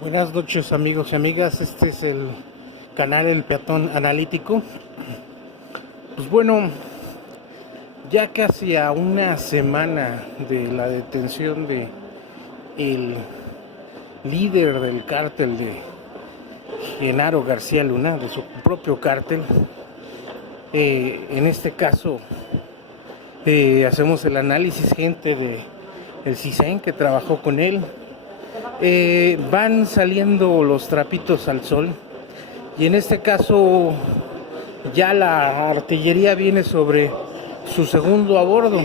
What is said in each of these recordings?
Buenas noches, amigos y amigas. Este es el canal El Peatón Analítico. Pues bueno, ya casi a una semana de la detención de el líder del cártel de Genaro García Luna, de su propio cártel, en este caso hacemos el análisis, gente de el CISEN que trabajó con él. Van saliendo los trapitos al sol y en este caso ya la artillería viene sobre su segundo a bordo,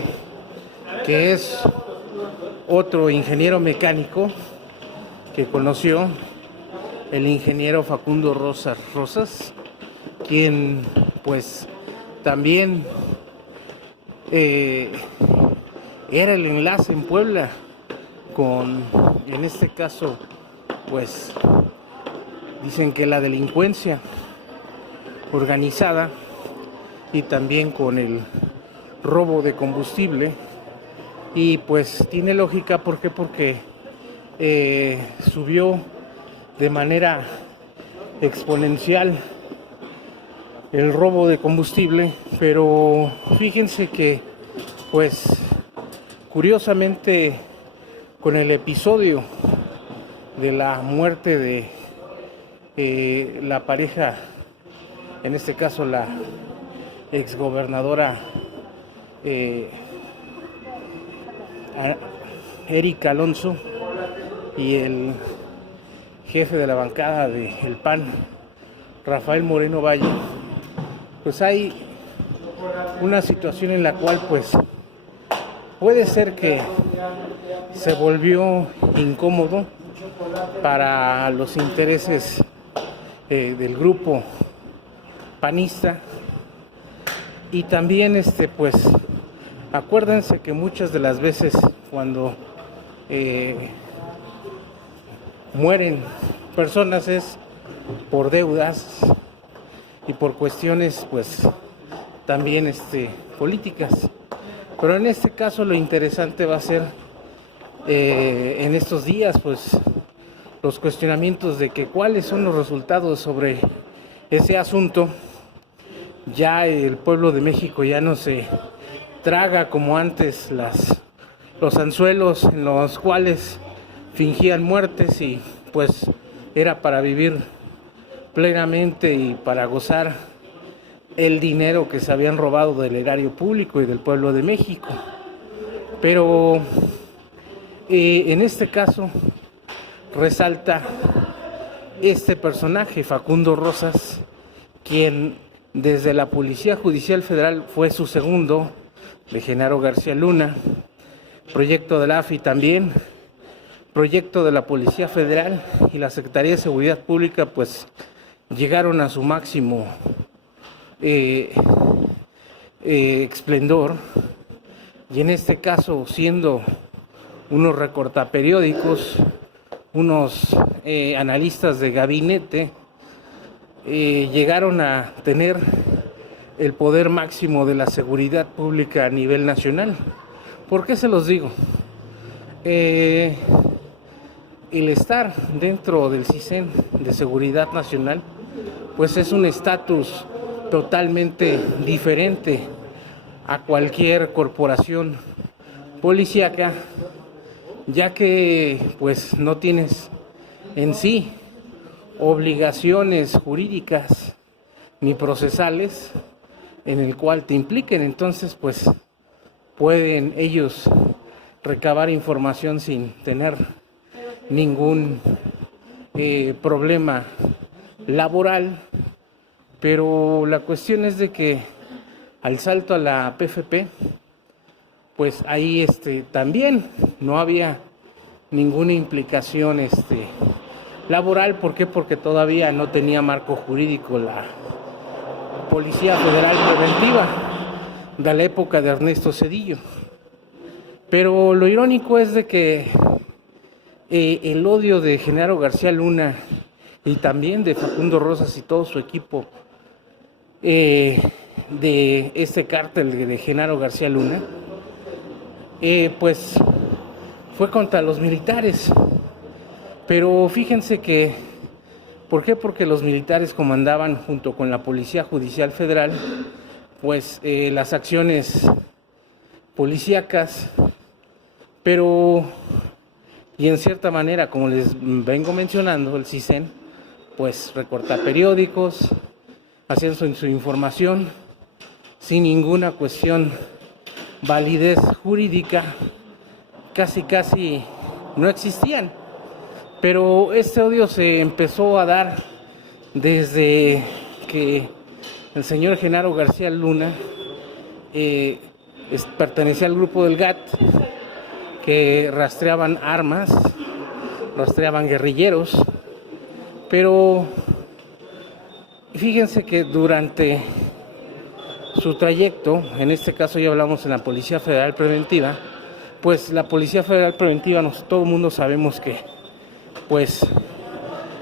que es otro ingeniero mecánico que conoció, el ingeniero Facundo Rosas, quien pues también era el enlace en Puebla con, en este caso, pues dicen que la delincuencia organizada y también con el robo de combustible. Y pues tiene lógica, ¿por qué? Porque subió de manera exponencial el robo de combustible, pero fíjense que pues curiosamente con el episodio de la muerte de la pareja, en este caso la exgobernadora Erika Alonso, y el jefe de la bancada del PAN, Rafael Moreno Valle, pues hay una situación en la cual pues puede ser que se volvió incómodo para los intereses del grupo panista. Y también pues acuérdense que muchas de las veces cuando mueren personas es por deudas y por cuestiones pues también políticas. Pero en este caso lo interesante va a ser en estos días pues los cuestionamientos de que cuáles son los resultados sobre ese asunto. Ya el pueblo de México ya no se traga como antes los anzuelos en los cuales fingían muertes y pues era para vivir plenamente y para gozar el dinero que se habían robado del erario público y del pueblo de México. Pero en este caso resalta este personaje, Facundo Rosas, quien desde la Policía Judicial Federal fue su segundo, de Genaro García Luna, proyecto de la AFI también, proyecto de la Policía Federal y la Secretaría de Seguridad Pública, pues llegaron a su máximo esplendor, y en este caso siendo unos recortaperiódicos, unos analistas de gabinete, llegaron a tener el poder máximo de la seguridad pública a nivel nacional. ¿Por qué se los digo? El estar dentro del CISEN de Seguridad Nacional pues es un estatus totalmente diferente a cualquier corporación policíaca, ya que pues no tienes en sí obligaciones jurídicas ni procesales en el cual te impliquen. Entonces pues pueden ellos recabar información sin tener ningún problema laboral. Pero la cuestión es de que al salto a la PFP, pues ahí también no había ninguna implicación laboral. ¿Por qué? Porque todavía no tenía marco jurídico la Policía Federal Preventiva de la época de Ernesto Zedillo. Pero lo irónico es de que el odio de Genaro García Luna y también de Facundo Rosas y todo su equipo de este cártel de Genaro García Luna, pues fue contra los militares. Pero fíjense que, ¿por qué? Porque los militares comandaban junto con la Policía Judicial Federal, pues las acciones policíacas, pero, y en cierta manera, como les vengo mencionando, el CISEN, pues recorta periódicos, hacían su información sin ninguna cuestión, validez jurídica, casi no existían. Pero este odio se empezó a dar desde que el señor Genaro García Luna pertenecía al grupo del GAT, que rastreaban armas, rastreaban guerrilleros, pero fíjense que durante su trayecto, en este caso ya hablamos en la Policía Federal Preventiva, pues la Policía Federal Preventiva, todo el mundo sabemos que pues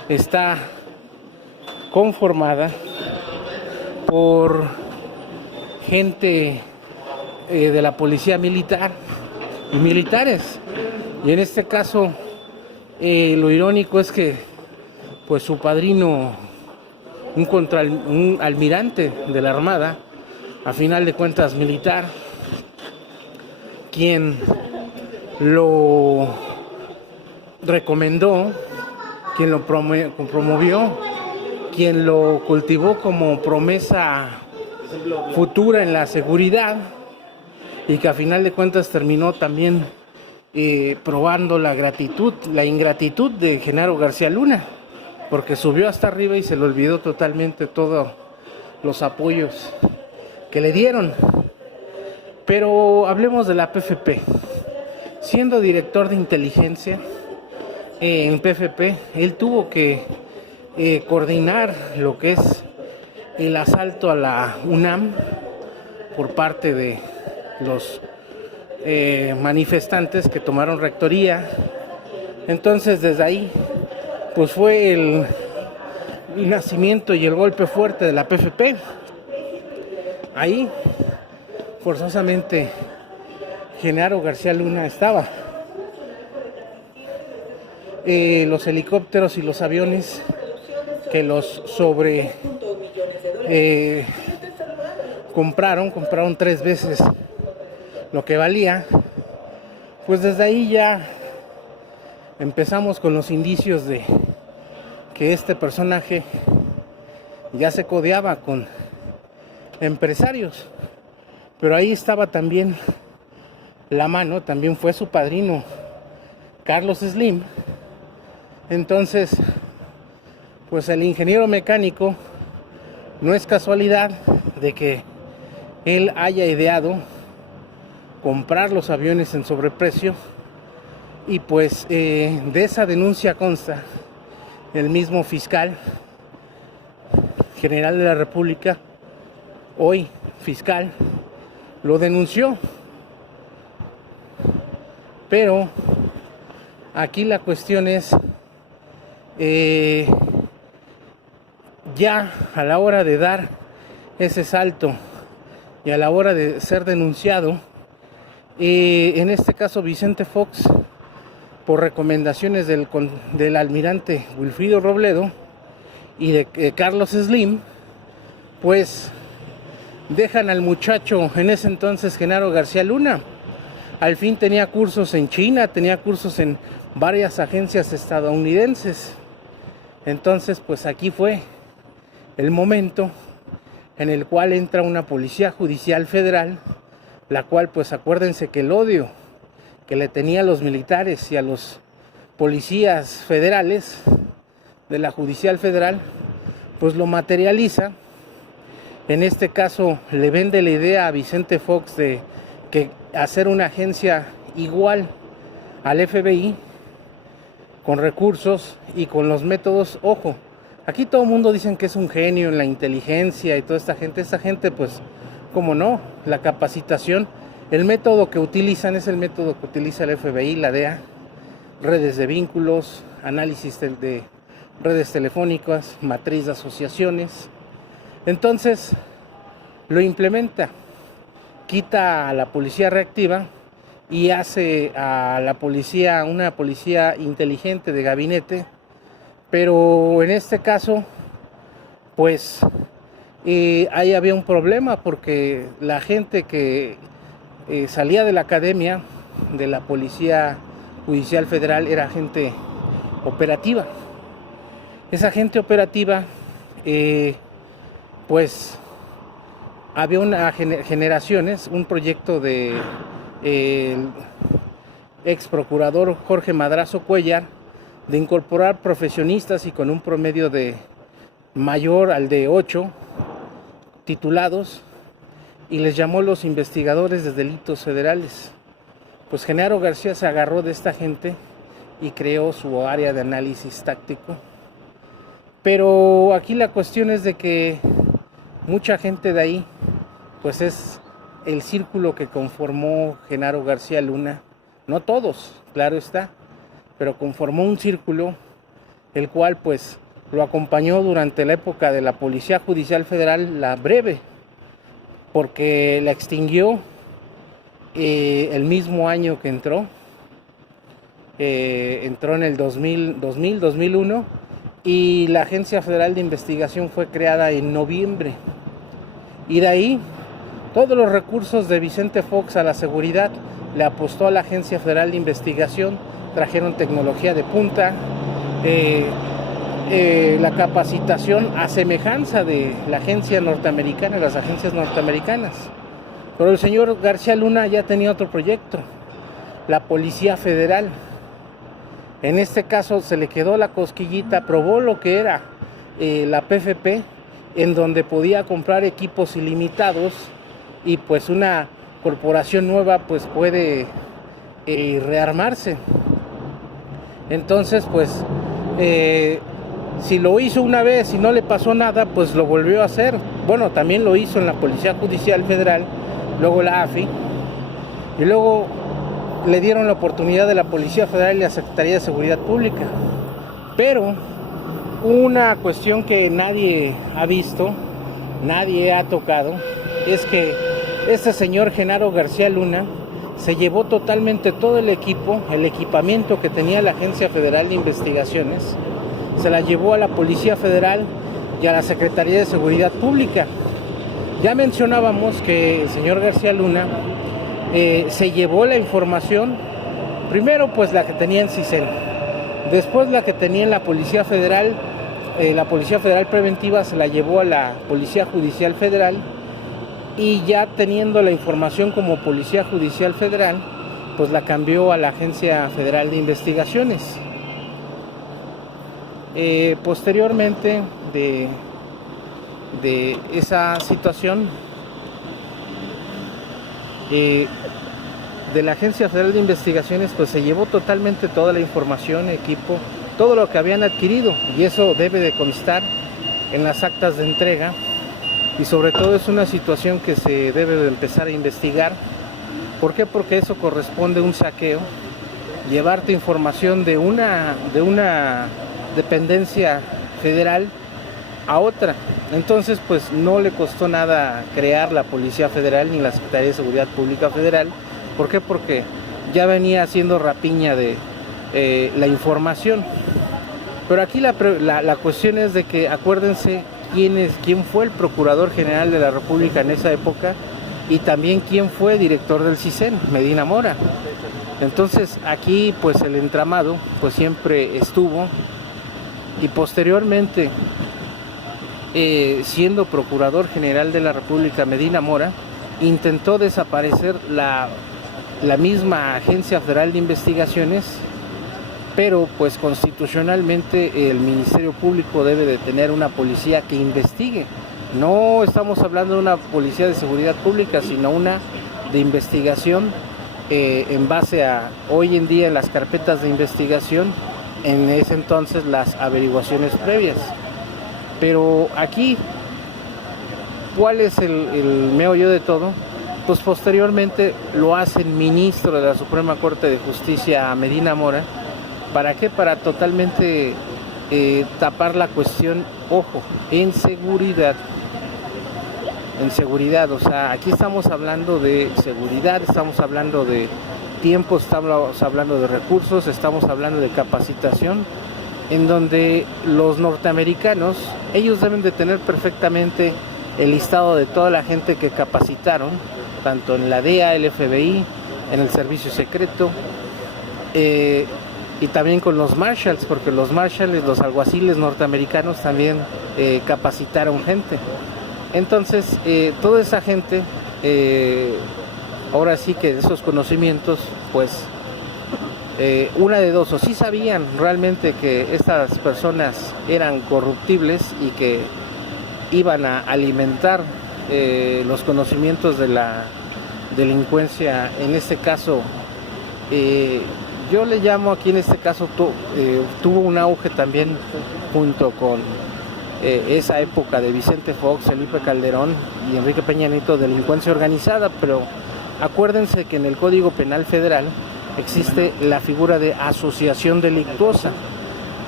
está conformada por gente de la policía militar y militares, y en este caso lo irónico es que pues su padrino, un almirante de la Armada, a final de cuentas militar, quien lo recomendó, quien lo promovió, quien lo cultivó como promesa futura en la seguridad, y que a final de cuentas terminó también probando la ingratitud de Genaro García Luna, porque subió hasta arriba y se le olvidó totalmente todos los apoyos que le dieron. Pero hablemos de la PFP. Siendo director de inteligencia en PFP, él tuvo que coordinar lo que es el asalto a la UNAM por parte de los manifestantes que tomaron rectoría. Entonces desde ahí pues fue el nacimiento y el golpe fuerte de la PFP. Ahí forzosamente Genaro García Luna estaba. Los helicópteros y los aviones que los compraron 3 veces lo que valía, pues desde ahí ya empezamos con los indicios de que este personaje ya se codeaba con empresarios. Pero ahí estaba también la mano, también fue su padrino Carlos Slim. Entonces, pues el ingeniero mecánico, no es casualidad de que él haya ideado comprar los aviones en sobreprecio, y pues de esa denuncia consta el mismo fiscal general de la República, hoy fiscal, lo denunció. Pero aquí la cuestión es, ya a la hora de dar ese salto y a la hora de ser denunciado, en este caso Vicente Fox, por recomendaciones del almirante Wilfrido Robledo y de Carlos Slim, pues dejan al muchacho, en ese entonces Genaro García Luna. Al fin tenía cursos en China, tenía cursos en varias agencias estadounidenses. Entonces, pues aquí fue el momento en el cual entra una Policía Judicial Federal, la cual, pues acuérdense que el odio que le tenía a los militares y a los policías federales de la Judicial Federal, pues lo materializa. En este caso le vende la idea a Vicente Fox de que hacer una agencia igual al FBI, con recursos y con los métodos. Ojo, aquí todo el mundo dicen que es un genio en la inteligencia y toda esta gente pues, cómo no, la capacitación, el método que utilizan es el método que utiliza el FBI, la DEA, redes de vínculos, análisis de redes telefónicas, matriz de asociaciones. Entonces lo implementa, quita a la policía reactiva y hace a la policía una policía inteligente de gabinete, pero en este caso pues ahí había un problema porque la gente que salía de la academia de la Policía Judicial Federal era gente operativa. Esa gente operativa, pues había una generaciones, un proyecto de el ex procurador Jorge Madrazo Cuellar de incorporar profesionistas y con un promedio de mayor al de 8 titulados, y les llamó los investigadores de delitos federales. Pues Genaro García se agarró de esta gente y creó su área de análisis táctico. Pero aquí la cuestión es de que mucha gente de ahí, pues es el círculo que conformó Genaro García Luna. No todos, claro está, pero conformó un círculo el cual pues lo acompañó durante la época de la Policía Judicial Federal, la breve, porque la extinguió el mismo año que entró en el 2001, y la Agencia Federal de Investigación fue creada en noviembre. Y de ahí, todos los recursos de Vicente Fox a la seguridad le apostó a la Agencia Federal de Investigación, trajeron tecnología de punta, la capacitación a semejanza de la agencia norteamericana, las agencias norteamericanas. Pero el señor García Luna ya tenía otro proyecto, la Policía Federal. En este caso se le quedó la cosquillita, probó lo que era la PFP, en donde podía comprar equipos ilimitados, y pues una corporación nueva pues puede rearmarse. Entonces pues si lo hizo una vez y no le pasó nada, pues lo volvió a hacer. Bueno, también lo hizo en la Policía Judicial Federal, luego la AFI, y luego le dieron la oportunidad de la Policía Federal y la Secretaría de Seguridad Pública. Pero una cuestión que nadie ha visto, nadie ha tocado, es que este señor Genaro García Luna se llevó totalmente todo el equipamiento que tenía la Agencia Federal de Investigaciones, se la llevó a la Policía Federal y a la Secretaría de Seguridad Pública. Ya mencionábamos que el señor García Luna se llevó la información, primero pues la que tenía en CISEN, después la que tenía en la Policía Federal Preventiva se la llevó a la Policía Judicial Federal, y ya teniendo la información como Policía Judicial Federal, pues la cambió a la Agencia Federal de Investigaciones. Posteriormente de esa situación, de la Agencia Federal de Investigaciones, pues se llevó totalmente toda la información, equipo, todo lo que habían adquirido, y eso debe de constar en las actas de entrega, y sobre todo es una situación que se debe de empezar a investigar. ¿Por qué? Porque eso corresponde a un saqueo, llevarte información de una dependencia federal a otra. Entonces pues no le costó nada crear la Policía Federal ni la Secretaría de Seguridad Pública Federal. ¿Por qué? Porque ya venía haciendo rapiña de la información. Pero aquí la cuestión es de que acuérdense quién fue el Procurador General de la República en esa época, y también quién fue director del CISEN, Medina Mora. Entonces aquí pues el entramado pues siempre estuvo, y posteriormente siendo Procurador General de la República Medina Mora intentó desaparecer la misma Agencia Federal de Investigaciones, pero pues constitucionalmente el Ministerio Público debe de tener una policía que investigue. No estamos hablando de una policía de seguridad pública, sino una de investigación en base a hoy en día en las carpetas de investigación, en ese entonces las averiguaciones previas. Pero aquí, ¿cuál es el meollo de todo? Pues posteriormente lo hacen ministro de la Suprema Corte de Justicia a Medina Mora. ¿Para qué? Para totalmente tapar la cuestión, ojo, en seguridad. En seguridad, o sea, aquí estamos hablando de seguridad, estamos hablando de tiempo, estamos hablando de recursos, estamos hablando de capacitación, en donde los norteamericanos, ellos deben de tener perfectamente el listado de toda la gente que capacitaron, tanto en la DEA, el FBI, en el servicio secreto, y también con los marshals, porque los marshals, los alguaciles norteamericanos también capacitaron gente. Entonces, toda esa gente, ahora sí que esos conocimientos, pues, una de dos, o sí sabían realmente que estas personas eran corruptibles y que iban a alimentar los conocimientos de la delincuencia, en este caso, yo le llamo aquí en este caso, tuvo un auge también junto con esa época de Vicente Fox, Felipe Calderón y Enrique Peña Nieto, delincuencia organizada, pero acuérdense que en el Código Penal Federal existe la figura de asociación delictuosa.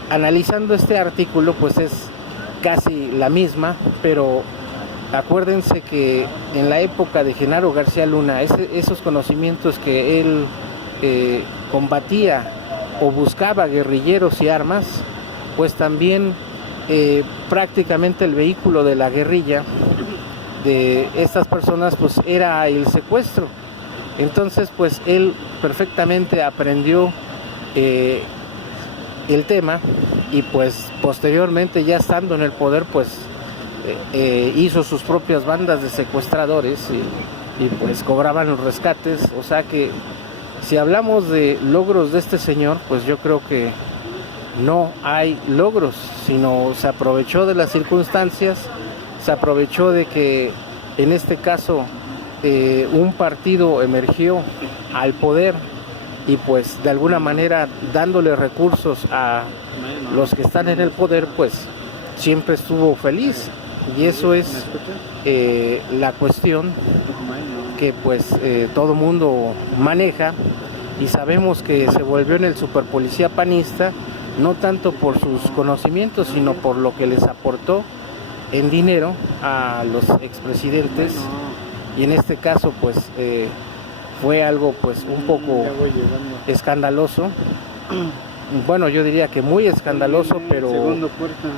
Analizando este artículo, pues es casi la misma, pero acuérdense que en la época de Genaro García Luna, esos conocimientos que él combatía o buscaba guerrilleros y armas, pues también prácticamente el vehículo de la guerrilla de estas personas pues era el secuestro. Entonces pues él perfectamente aprendió el tema y pues posteriormente, ya estando en el poder, pues hizo sus propias bandas de secuestradores y pues cobraban los rescates. O sea que si hablamos de logros de este señor, pues yo creo que no hay logros, sino se aprovechó de las circunstancias, se aprovechó de que en este caso un partido emergió al poder y pues de alguna manera dándole recursos a los que están en el poder, pues siempre estuvo feliz. Y eso es la cuestión que pues todo mundo maneja, y sabemos que se volvió en el superpolicía panista, no tanto por sus conocimientos, sino por lo que les aportó en dinero a los expresidentes, y en este caso pues fue algo pues un poco escandaloso. Bueno, yo diría que muy escandaloso, pero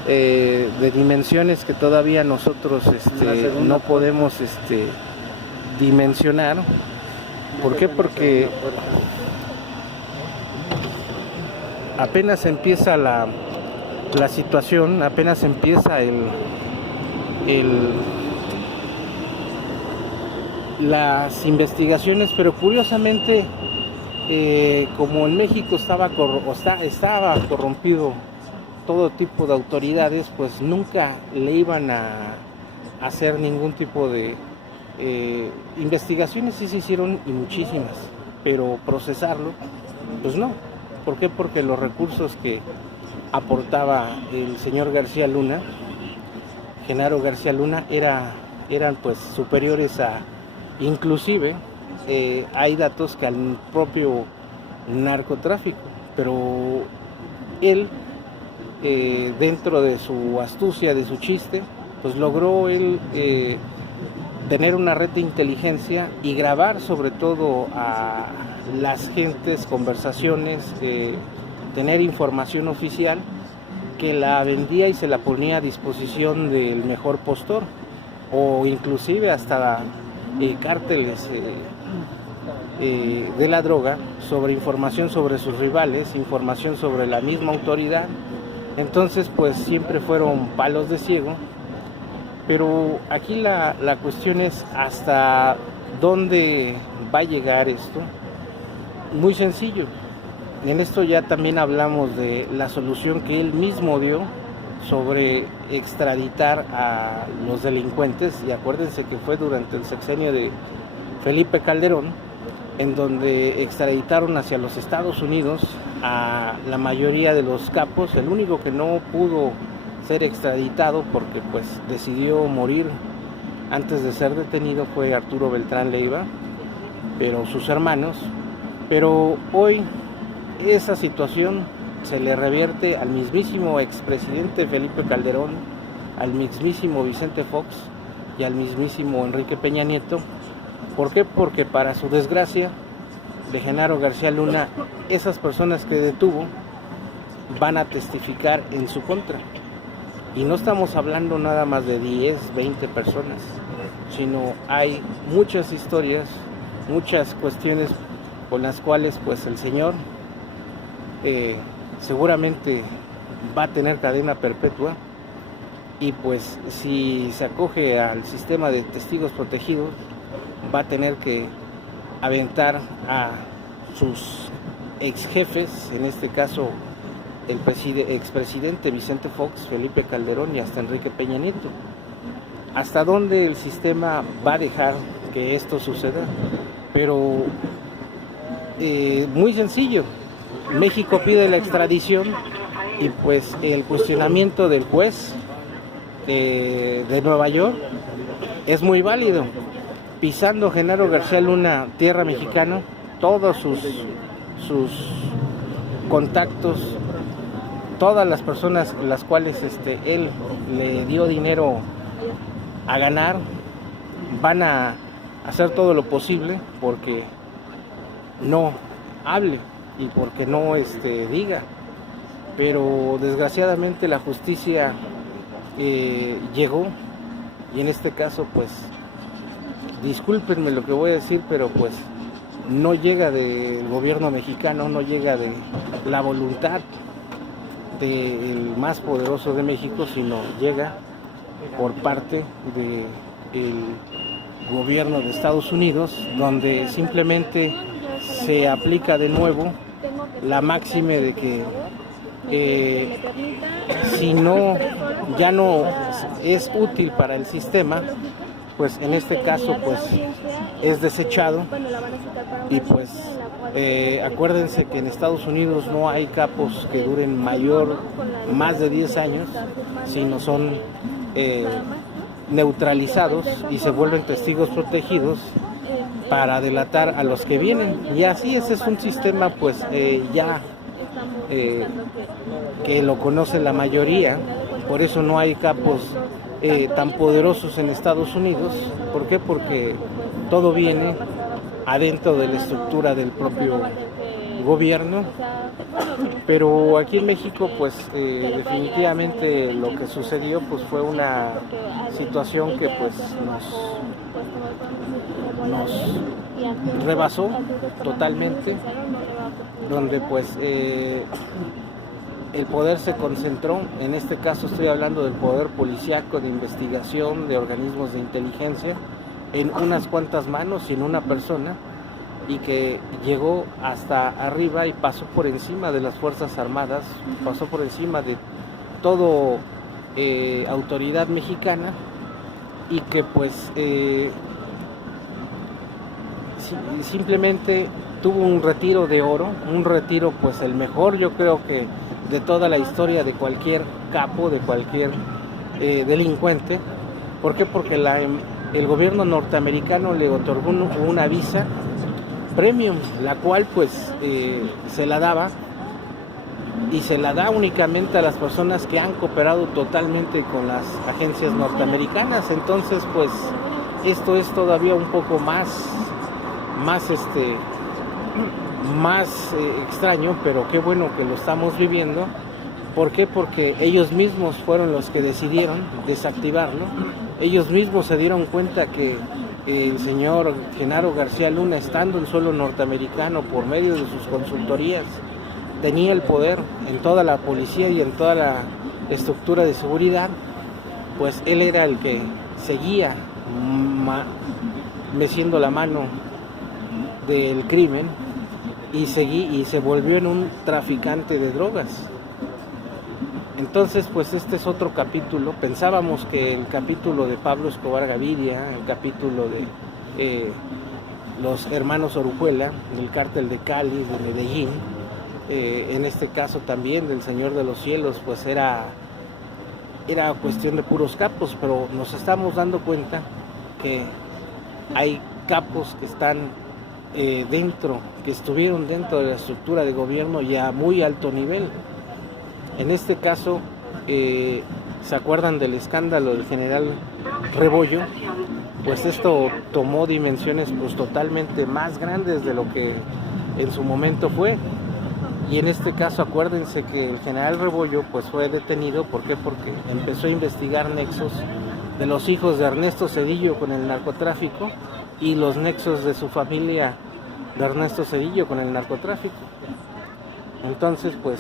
de dimensiones que todavía nosotros no podemos dimensionar. ¿Por qué? Porque apenas empieza la situación, apenas empieza las investigaciones, pero curiosamente como en México estaba corrompido todo tipo de autoridades, pues nunca le iban a hacer ningún tipo de investigaciones. Sí se hicieron y muchísimas, pero procesarlo, pues no. ¿Por qué? Porque los recursos que aportaba el señor García Luna, Genaro García Luna, eran pues superiores a, inclusive hay datos que al propio narcotráfico, pero él dentro de su astucia, de su chiste, pues logró él tener una red de inteligencia y grabar sobre todo a las gentes, conversaciones, tener información oficial que la vendía y se la ponía a disposición del mejor postor, o inclusive hasta cárteles de la droga, sobre información sobre sus rivales, información sobre la misma autoridad. Entonces pues siempre fueron palos de ciego. Pero aquí la cuestión es hasta dónde va a llegar esto. Muy sencillo. En esto ya también hablamos de la solución que él mismo dio sobre extraditar a los delincuentes, y acuérdense que fue durante el sexenio de Felipe Calderón, en donde extraditaron hacia los Estados Unidos a la mayoría de los capos. El único que no pudo ser extraditado porque pues decidió morir antes de ser detenido fue Arturo Beltrán Leiva, pero sus hermanos. Pero hoy esa situación se le revierte al mismísimo expresidente Felipe Calderón, al mismísimo Vicente Fox y al mismísimo Enrique Peña Nieto. ¿Por qué? Porque para su desgracia de Genaro García Luna, esas personas que detuvo van a testificar en su contra. Y no estamos hablando nada más de 10, 20 personas, sino hay muchas historias, muchas cuestiones con las cuales pues el señor seguramente va a tener cadena perpetua, y pues si se acoge al sistema de testigos protegidos va a tener que aventar a sus ex jefes, en este caso el expresidente Vicente Fox, Felipe Calderón y hasta Enrique Peña Nieto. ¿Hasta dónde el sistema va a dejar que esto suceda? Pero muy sencillo, México pide la extradición y pues el cuestionamiento del juez de Nueva York es muy válido. Pisando Genaro García Luna tierra mexicana, todos sus contactos, todas las personas las cuales él le dio dinero a ganar, van a hacer todo lo posible porque no hable y porque no diga. Pero desgraciadamente la justicia llegó, y en este caso pues discúlpenme lo que voy a decir, pero pues no llega del gobierno mexicano, no llega de la voluntad del más poderoso de México, sino llega por parte del gobierno de Estados Unidos, donde simplemente se aplica de nuevo la máxime de que si no, ya no es útil para el sistema, pues en este caso pues es desechado. Y pues acuérdense que en Estados Unidos no hay capos que duren más de 10 años, sino son neutralizados y se vuelven testigos protegidos para delatar a los que vienen. Y así ese es un sistema pues ya que lo conoce la mayoría. Por eso no hay capos tan poderosos en Estados Unidos. ¿Por qué? Porque todo viene adentro de la estructura del propio gobierno. Pero aquí en México pues definitivamente lo que sucedió pues fue una situación que pues nos rebasó totalmente, donde pues el poder se concentró. En este caso estoy hablando del poder policíaco, de investigación, de organismos de inteligencia, en unas cuantas manos y en una persona, y que llegó hasta arriba y pasó por encima de las Fuerzas Armadas, pasó por encima de todo autoridad mexicana, y que pues simplemente tuvo un retiro de oro, un retiro pues el mejor, yo creo que de toda la historia de cualquier capo, de cualquier delincuente. ¿Por qué? Porque el gobierno norteamericano le otorgó una visa premium, la cual pues se la daba y se la da únicamente a las personas que han cooperado totalmente con las agencias norteamericanas. Entonces pues esto es todavía un poco más extraño, pero qué bueno que lo estamos viviendo. ¿Por qué? Porque ellos mismos fueron los que decidieron desactivarlo. Ellos mismos se dieron cuenta que el señor Genaro García Luna, estando en suelo norteamericano por medio de sus consultorías, tenía el poder en toda la policía y en toda la estructura de seguridad. Pues él era el que seguía meciendo la mano del crimen y se volvió en un traficante de drogas. Entonces pues este es otro capítulo. Pensábamos que el capítulo de Pablo Escobar Gaviria, el capítulo de los hermanos Orujuela, del cártel de Cali, de Medellín, en este caso también del Señor de los Cielos, pues era cuestión de puros capos, pero nos estamos dando cuenta que hay capos que están que estuvieron dentro de la estructura de gobierno y a muy alto nivel. En este caso, ¿se acuerdan del escándalo del general Rebollo? Pues esto tomó dimensiones pues totalmente más grandes de lo que en su momento fue. Y en este caso acuérdense que el general Rebollo pues fue detenido. ¿Por qué? Porque empezó a investigar nexos de los hijos de Ernesto Zedillo con el narcotráfico y los nexos de su familia de Ernesto Zedillo con el narcotráfico. Entonces pues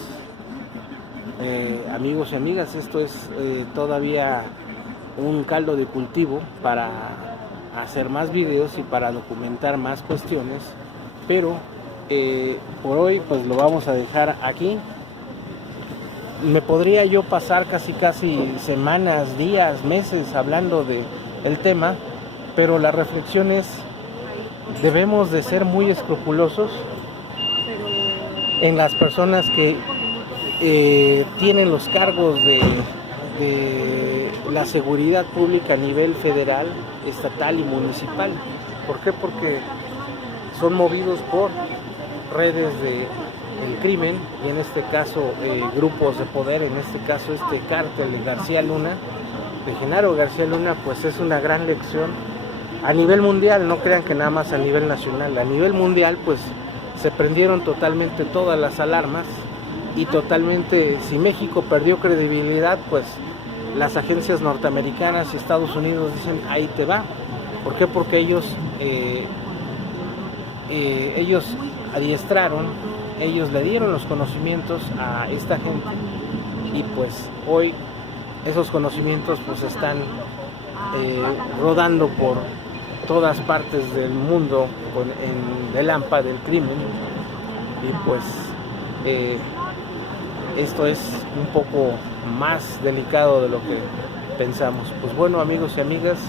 amigos y amigas, esto es todavía un caldo de cultivo para hacer más videos y para documentar más cuestiones, pero por hoy pues lo vamos a dejar aquí. Me podría yo pasar casi semanas, días, meses hablando de el tema, pero la reflexión es: debemos de ser muy escrupulosos en las personas que tienen los cargos de la seguridad pública a nivel federal, estatal y municipal. ¿Por qué? Porque son movidos por redes del crimen, y en este caso grupos de poder, en este caso este cártel de García Luna, de Genaro García Luna. Pues es una gran lección a nivel mundial, no crean que nada más a nivel nacional. A nivel mundial pues se prendieron totalmente todas las alarmas, y totalmente, si México perdió credibilidad, pues las agencias norteamericanas y Estados Unidos dicen ahí te va. ¿Por qué? Porque ellos adiestraron, ellos le dieron los conocimientos a esta gente, y pues hoy esos conocimientos pues están rodando por todas partes del mundo en el hampa del crimen. Y pues esto es un poco más delicado de lo que pensamos. Pues bueno, amigos y amigas,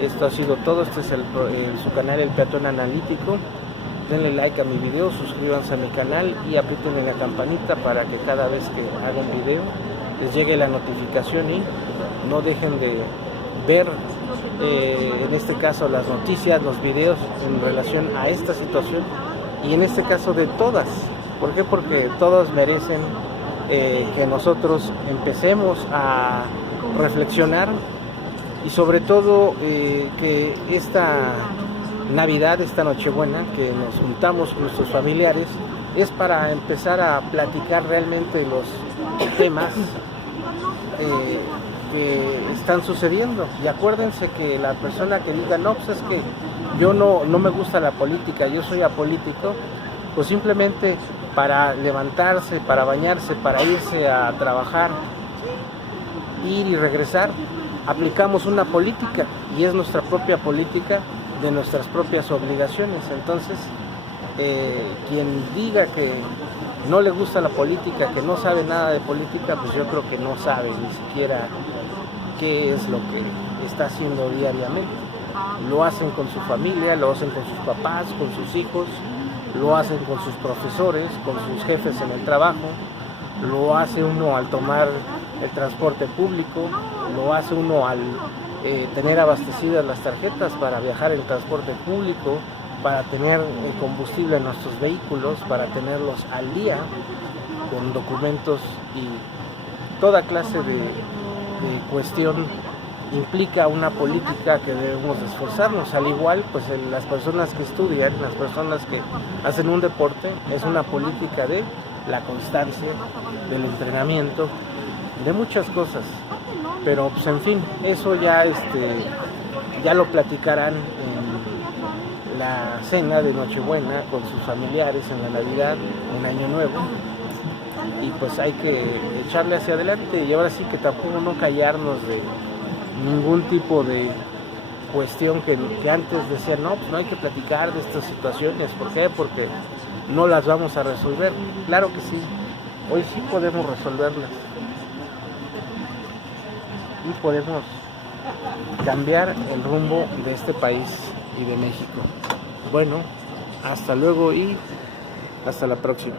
esto ha sido todo. Este es su canal El Peatón Analítico. Denle like a mi video, suscríbanse a mi canal y aprieten en la campanita para que cada vez que haga un video les llegue la notificación, y no dejen de ver en este caso las noticias, los videos en relación a esta situación, y en este caso de todas. ¿Por qué? Porque todos merecen que nosotros empecemos a reflexionar, y sobre todo que esta Navidad, esta Nochebuena, que nos juntamos con nuestros familiares, es para empezar a platicar realmente los temas que están sucediendo. Y acuérdense que la persona que diga no, pues es que yo no me gusta la política, yo soy apolítico, pues simplemente para levantarse, para bañarse, para irse a trabajar, ir y regresar, aplicamos una política, y es nuestra propia política de nuestras propias obligaciones. Entonces quien diga que no le gusta la política, que no sabe nada de política, pues yo creo que no sabe ni siquiera qué es lo que está haciendo diariamente. Lo hacen con su familia, lo hacen con sus papás, con sus hijos, lo hacen con sus profesores, con sus jefes en el trabajo, lo hace uno al tomar el transporte público, lo hace uno al tener abastecidas las tarjetas para viajar en transporte público, para tener combustible en nuestros vehículos, para tenerlos al día con documentos, y toda clase de cuestión implica una política que debemos esforzarnos. Al igual, pues las personas que estudian, las personas que hacen un deporte, es una política de la constancia, del entrenamiento, de muchas cosas. Pero pues en fin, eso ya lo platicarán en la cena de Nochebuena con sus familiares, en la Navidad, en Año Nuevo. Y pues hay que echarle hacia adelante, y ahora sí que tampoco no callarnos de ningún tipo de cuestión que antes decían, no, pues no hay que platicar de estas situaciones. ¿Por qué? Porque no las vamos a resolver. Claro que sí, hoy sí podemos resolverlas, y podemos cambiar el rumbo de este país y de México. Bueno, hasta luego y hasta la próxima.